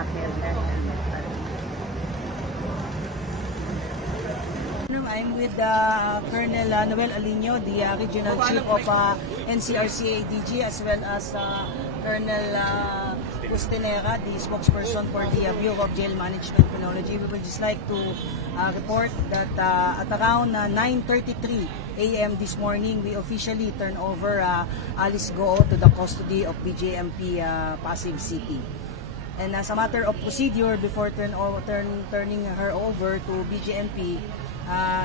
papel na. I'm with Colonel Noel Alino, the Regional Chief of NCRCA DG, as well as Colonel Ustinera, the spokesperson for the Bureau of Jail Management Technology. We would just like to report that at around 9:33 a.m. this morning, we officially turn over Alice Goo to the custody of BJMP Pasig City. And as a matter of procedure, before turning her over to BJMP,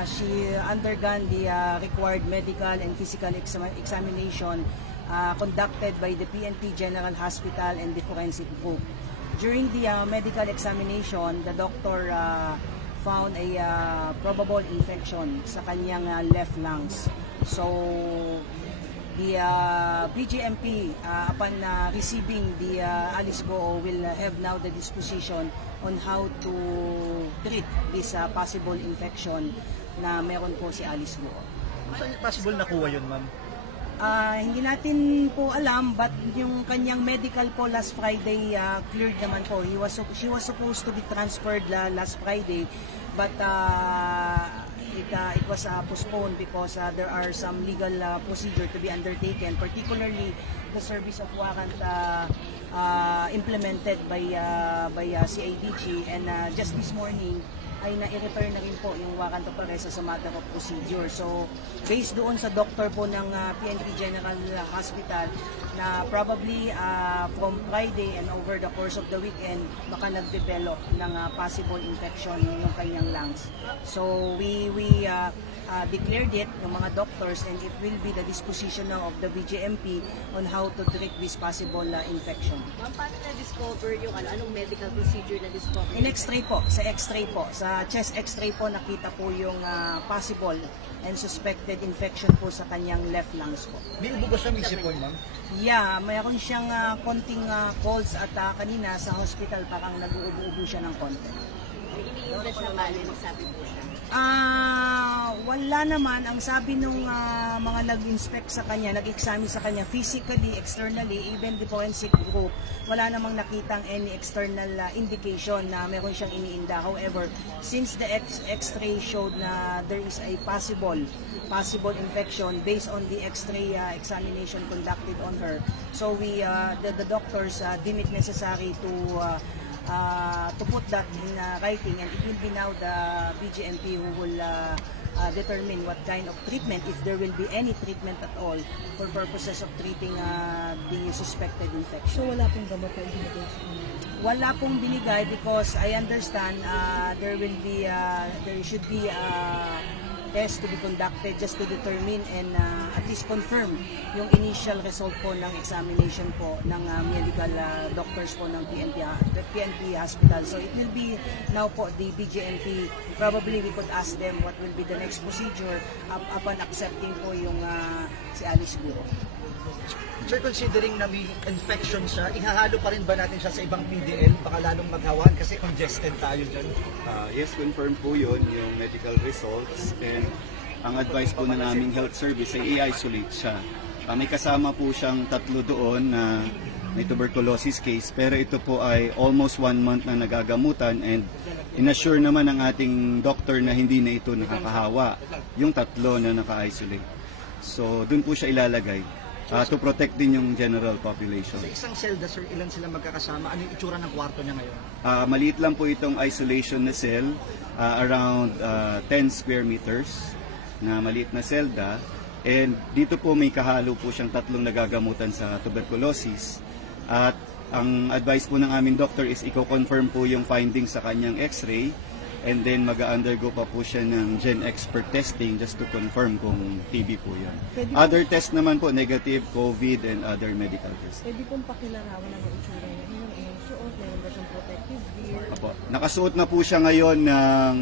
she undergone the required medical and physical examination conducted by the PNP General Hospital and the forensic group. During the medical examination, the doctor found a probable infection sa kanyang left lungs. So, the BJMP, upon receiving the Alice Goo, will have now the disposition on how to treat this possible infection na meron po si Alice Goo. Saan possible nakuha yun, ma'am? Hindi natin po alam, but yung kanyang medical po last Friday cleared naman po. She was supposed to be transferred last Friday, but it was postponed because there are some legal procedure to be undertaken, particularly the service of warrant implemented by CIDG, and just this morning ay na-return na rin po yung warrant of arrest as a matter of procedure. So, based doon sa doctor po ng PNP General Hospital na probably from Friday and over the course of the weekend, baka nag-develop ng possible infection yung kanyang lungs. So, we declared it, yung mga doctors, and it will be the disposition now of the BJMP on how to treat this possible infection. Ma'am, paano na-discover yung anong medical procedure na-discover? In X-ray po, sa X-ray po, sa chest X-ray po nakita po yung possible and suspected infection po sa kanyang left lungs po. May ubo ba siya, may sipon, ma'am? Yeah, mayroon siyang konting colds at kanina sa hospital parang nag-uubo siya ng konti. Iniinda siya bali, sabi po siya. Wala naman. Ang sabi nung mga nag-inspect sa kanya, nag-examine sa kanya physically, externally, even the forensic group, wala namang nakitang any external indication na meron siyang iniinda. However, since the X-ray showed na there is a possible infection based on the X-ray examination conducted on her, so the doctors deem it necessary to put that in writing, and it will be now the BJMP who will determine what kind of treatment, if there will be any treatment at all, for purposes of treating the suspected infection. So wala pong gamot na ibinigay sa kanya? Wala pong binigay because I understand there should be test to be conducted just to determine and at least confirm yung initial result po ng examination po ng medical doctors po ng PNP Hospital. So it will be now po the BJMP, probably we could ask them what will be the next procedure upon accepting po yung si Alice Goo. Sir, considering na may infection siya, ihahalo pa rin ba natin siya sa ibang PDL? Baka lalong maghawan kasi congested tayo dyan. Yes, confirm po yun, yung medical results. And ang advice po na naming health service ay i-isolate siya. May kasama po siyang 3 doon na may tuberculosis case, pero ito po ay almost 1 month na nagagamutan, and inassure naman ng ating doctor na hindi na ito nakakahawa, yung 3 na naka-isolate. So, dun po siya ilalagay. To protect din yung general population. Sa isang selda, sir, ilan sila magkakasama? Ano yung itsura ng kwarto niya ngayon? Maliit lang po itong isolation na cell, around 10 square meters na maliit na selda. And dito po may kahalo po siyang 3 nagagamutan sa tuberculosis. At ang advice po ng aming doctor is i-confirm po yung findings sa kanyang x-ray, and then mag-undergo pa po siya ng gen expert testing just to confirm kung TB po yun. Other test naman po, negative, COVID, and other medical tests. Pwede pong pakilarawan ng itsura niya. Yung iyong suot, meron ba siyang protective gear? Apo. Nakasuot na po siya ngayon ng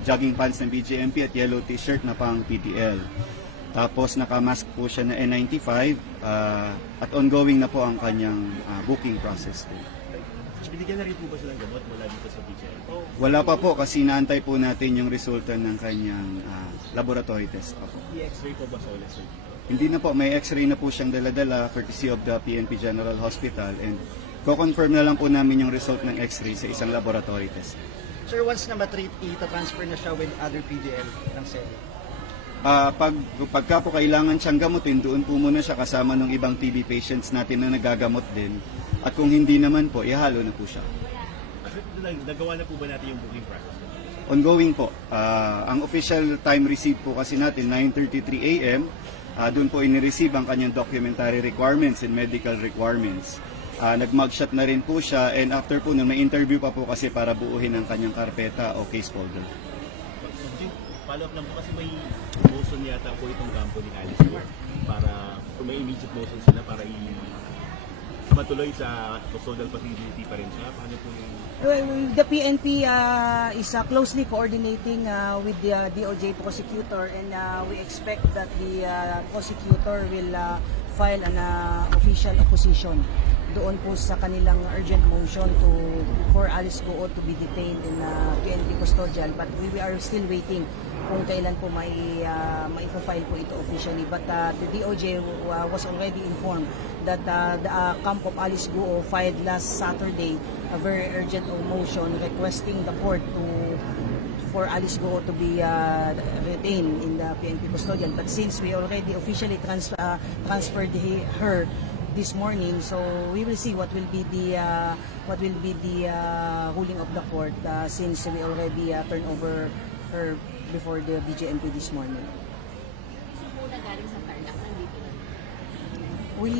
jogging pants ng BJMP at yellow t-shirt na pang PTL. Tapos nakamask po siya na N95 at ongoing na po ang kanyang booking process po. Binigyan na rin po ba silang gamot mula dito sa BJMP? Wala pa po kasi naantay po natin yung resulta ng kanyang laboratory test pa po. I-X-ray po ba sa ulit, sir? Hindi na po, may X-ray na po siyang dala-dala courtesy of the PNP General Hospital, and ko-confirm na lang po namin yung result ng X-ray sa isang laboratory test. Sir, once na matreat, ita-transfer na siya with other PDL ng cell. Pagka po kailangan siyang gamutin, doon po muna siya kasama ng ibang TB patients natin na nagagamot din. At kung hindi naman po, ihalo na po siya. Nagawa na po ba natin yung booking process? Ongoing po. Ang official time receipt po kasi natin, 9:33 a.m. Doon po inireceive ang kanyang documentary requirements and medical requirements. Nag-mugshot na rin po siya, and after po nun, may interview pa po kasi para buuhin ang kanyang karpeta o case folder. Follow up lang po kasi may motion yata po itong kampo ni Alice Go para kung may immediate motion sila para matuloy sa custodial facility pa rin siya. Paano po yung... The PNP is closely coordinating with the DOJ prosecutor, and we expect that the prosecutor will file an official opposition doon po sa kanilang urgent motion for Alice Go to be detained in PNP custodial, but we are still waiting kung kailan po mai-file po ito officially. But the DOJ was already informed that the camp of Alice Go filed last Saturday a very urgent motion requesting the court for Alice Go to be retained in the PNP custodial. But since we already officially transferred her this morning, so we will see what will be the ruling of the court since we already turned over her before the BJMP this morning. Muna galing sa Tarlac, nandito na.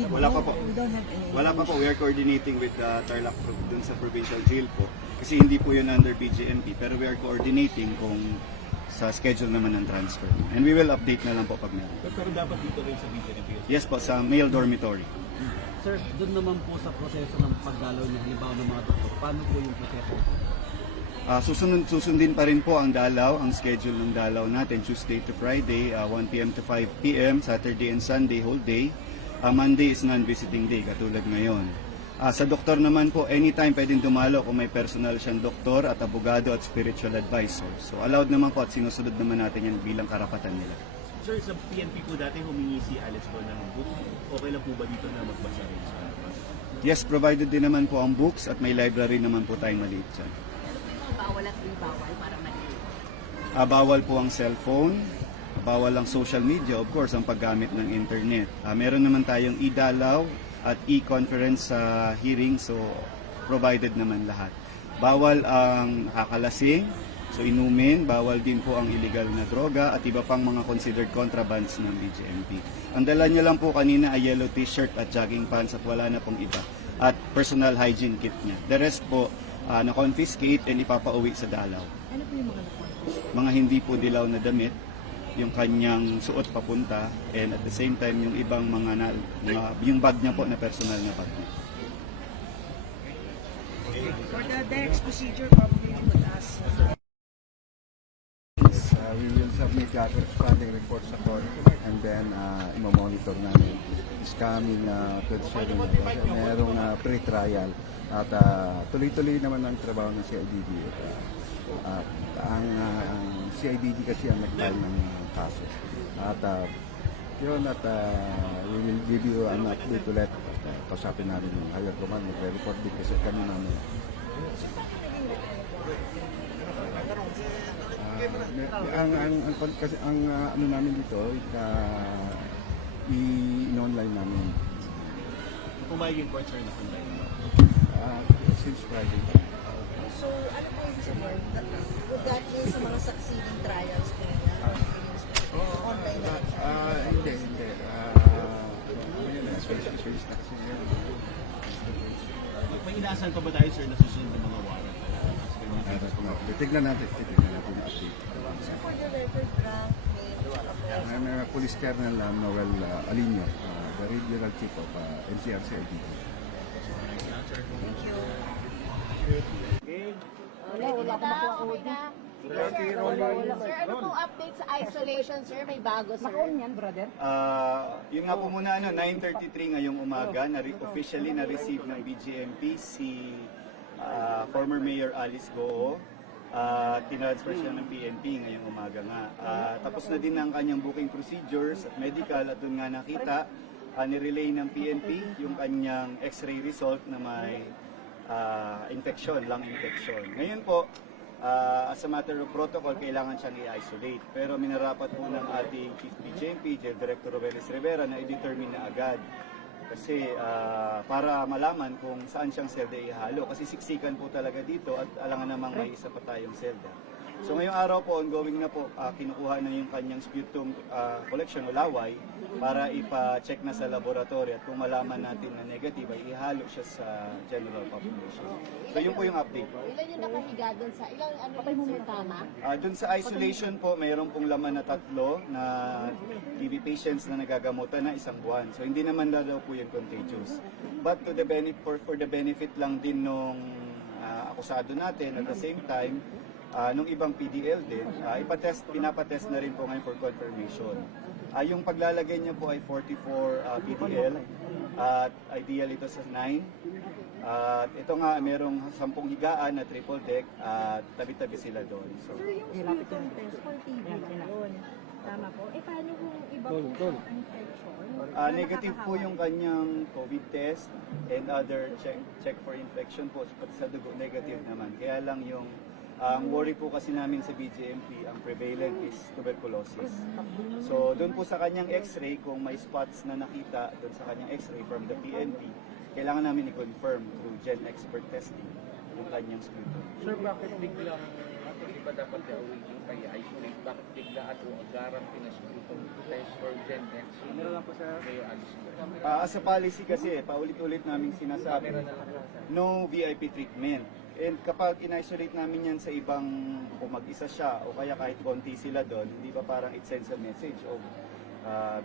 Wala pa po. We don't have any. Wala pa po. We are coordinating with Tarlac dun sa provincial jail po. Kasi hindi po yun under BJMP. Pero we are coordinating kung sa schedule naman ng transfer. And we will update na lang po pag meron. Pero dapat dito rin sa BJMP. Yes po, sa male dormitory. Sir, doon naman po sa proseso ng pagdalaw niya, halimbawa ng mga doktor, paano po yung proseso? Susundin pa rin po ang dalaw, ang schedule ng dalaw natin, Tuesday to Friday, 1 p.m. to 5 p.m., Saturday and Sunday, whole day. Monday is non-visiting day, katulad ngayon. Sa doktor naman po, anytime pwedeng dumalo kung may personal siyang doktor at abogado at spiritual advisor. So allowed naman po at sinusunod naman natin yan bilang karapatan nila. Sir, sa PNP po dati humingi si Alice Go ng book. Okay lang po ba dito na magbasa rin sa... Yes, provided din naman po ang books at may library naman po tayong maliit dyan. Bawal at bawal para maliit. Bawal po ang cellphone, bawal ang social media, of course, ang paggamit ng internet. Meron naman tayong e-dalaw at e-conference sa hearing, so provided naman lahat. Bawal ang nakakalasing, so inumin, bawal din po ang illegal na droga at iba pang mga considered contrabands ng BJMP. Ang dala nyo lang po kanina ay yellow t-shirt at jogging pants at wala na pong iba. At personal hygiene kit niya. The rest po, na-confiscate and ipapauwi sa dalaw. Ano po yung mga nakonfiscate? Mga hindi po dilaw na damit, yung kanyang suot papunta, and at the same time yung ibang yung bag niya po na personal na bag niya. For the next procedure, probably we would ask. We will submit the corresponding report sa court and then i-monitor namin. This coming 27, merong pre-trial at tuloy-tuloy naman ang trabaho ng CIDD. Ang CIDD kasi ang nag-file ng kaso. At yun, at we will give you an update ulit. Kausapin namin yung higher command, mag-report din kasi kami namin. Kasi ang ano namin dito, i-online namin. Pumayag yung court, sir, na online. Since Friday. So, ano po yung sabihin? Would that mean sa mga succeeding trials po niya? Online na siya? Hindi. Switch na kasi yun. May inaasahan pa ba tayo, sir, na susunod ng mga warrant? Tignan natin. So, for the record, rank, name, Police Colonel Noel Alinio, the Regional Chief of NCRCID. Wala ka makuha na. Sir, ano pong update sa isolation, sir? May bago, sir. Yun nga po muna, 9:33 ngayong umaga, officially na-receive ng BJMP si former Mayor Alice Go. Tinransfer siya ng PNP ngayong umaga nga. Tapos na din ang kanyang booking procedures at medical at doon nga nakita nirelay ng PNP yung kanyang x-ray result na may infection, lung infection. Ngayon po, as a matter of protocol, kailangan siyang i-isolate. Pero minarapat po ng ating Chief DJMP, Director Robeles Rivera, na i-determine na agad. Kasi para malaman kung saan siyang selda ihalo. Kasi siksikan po talaga dito at alangan namang may isa pa tayong selda. So ngayong araw po, ongoing na po, kinukuha na yung kanyang sputum collection o laway para ipa-check na sa laboratory at kung malaman natin na negative ay ihalo siya sa general population. So yun po yung update. Ilan yung nakahiga doon sa, ilang ano yung sir, tama? Doon sa isolation po, mayroon pong laman na 3 na TB patients na nagagamutan na 1 buwan. So hindi naman na daw po yung contagious. But to the benefit, for the benefit lang din nung akusado natin, at the same time, nung ibang PDL din, pinapatest na rin po ngayon for confirmation. Yung paglalagay niya po ay 44 PDL at ideal ito sa 9. At ito nga, merong 10 higaan na triple deck at tabi-tabi sila doon. So, So yung sputum test for TB yun. Tama po. Paano kung iba po ang infection? negative po yung kanyang COVID test and other check for infection po. Pati sa dugo, negative naman. Kaya lang yung ang worry po kasi namin sa BJMP, ang prevalent is tuberculosis. So, doon po sa kanyang x-ray, kung may spots na nakita doon sa kanyang x-ray from the PNP, kailangan namin i-confirm through gen expert testing yung kanyang sputum. Sir, bakit biglang, di ba dapat waiting pa i-isolate? Bakit bigla at agaran pinasputum test or gen X? Meron lang po sa kayo alis. As a policy kasi, paulit-ulit namin sinasabi, no VIP treatment. And kapag in-isolate namin yan sa ibang, o mag-isa siya, o kaya kahit konti sila doon, hindi ba parang it sends a message of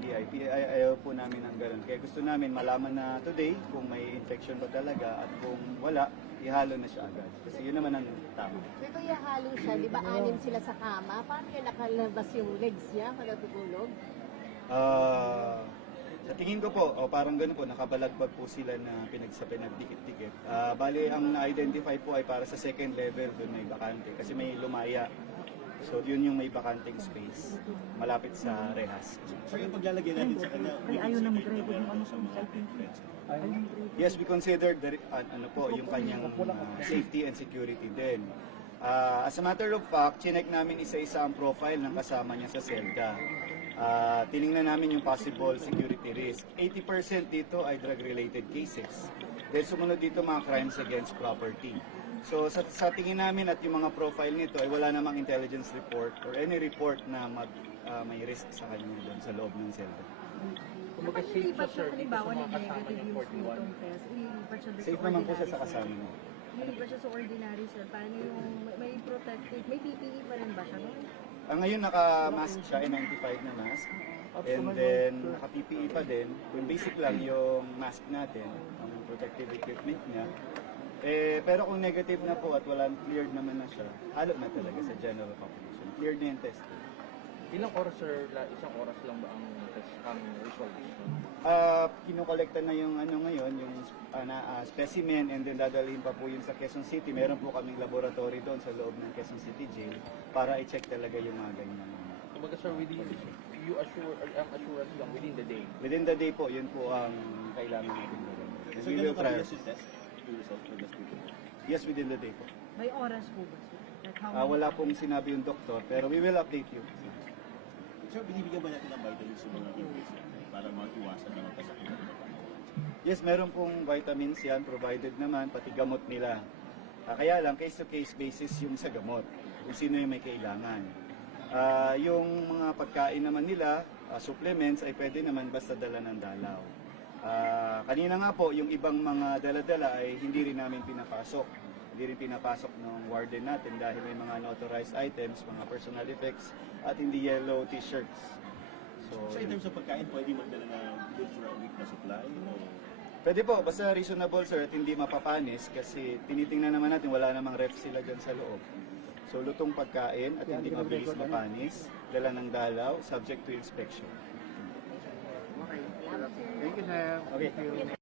VIP? Ayaw po namin ng ganun. Kaya gusto namin malaman na today kung may infection ba talaga at kung wala, ihalo na siya agad. Kasi yun naman ang tama. Sir, kung ihalo siya, di ba 6 sila sa kama? Paano yung nakalabas yung legs niya kada tutulog? Sa tingin ko po, parang gano'n po, nakabalagbag po sila na pinagdikit-dikit. Bali, ang na-identify po ay para sa second level, doon may bakante. Kasi may lumaya. So, yun yung may bakanting space, malapit sa rehas. So yung paglalagay natin sa kanya, ayaw na mag-ready yung ano sa mga Yes, we considered yung kanyang safety and security din. As a matter of fact, chinek namin isa-isa ang profile ng kasama niya sa selda. Tiningnan namin yung possible security risk. 80% dito ay drug-related cases. Then sumunod dito mga crimes against property. So sa tingin namin at yung mga profile nito ay wala namang intelligence report or any report na may risk sa kanya doon sa loob ng selda. Kapag nilipat siya, halimbawa nag-negative yung sputum test, ilipat siya doon sa Safe naman po siya ordinary sa cell. kasama niya. Nilipat siya sa ordinary cell. Paano yung may protective, may PPE pa rin ba siya noon? Ngayon naka-mask siya, N95 na mask. And then naka-PPE pa din. Yung basic lang yung mask natin, ang protective equipment niya. Pero kung negative na po at walang cleared naman na siya, halo na talaga sa general population. Cleared na yung testing. Ilang oras, sir? Isang oras lang ba ang result? Kinukolekta na yung ngayon, yung specimen, and then dadalhin pa po yun sa Quezon City. Meron po kaming laboratory doon sa loob ng Quezon City Jail para i-check talaga yung mga ganyan. Kumbaga, sir, ang assurance lang within the day. Within the day po, yun po ang kailangan natin gawin. So We ganun will try. kabilis yung test? Yung result for the student? Yes, within the day po. May oras po ba sir? Like how Wala pong sinabi yung doktor, pero we will update you. So binibigyan ba natin ng vitamins sa mga inmates para maiwasan na magkasakit ng mga Yes, meron pong vitamins yan, provided naman, pati gamot nila. Kaya lang, case-to-case basis yung sa gamot, kung sino yung may kailangan. Yung mga pagkain naman nila, supplements, ay pwede naman basta dala ng dalaw. Kanina nga po, yung ibang mga dala-dala ay hindi rin namin pinapasok. Hindi rin pinapasok ng warden natin dahil may mga unauthorized items, mga personal effects, at hindi yellow t-shirts. So in terms of pagkain, pwede magdala na good for a week na supply? O Pwede po, basta reasonable sir at hindi mapapanis kasi tinitingnan naman natin wala namang ref sila dyan sa loob. So lutong pagkain at hindi mabilis mapanis, dala ng dalaw, subject to inspection. Thank you, sir. Okay.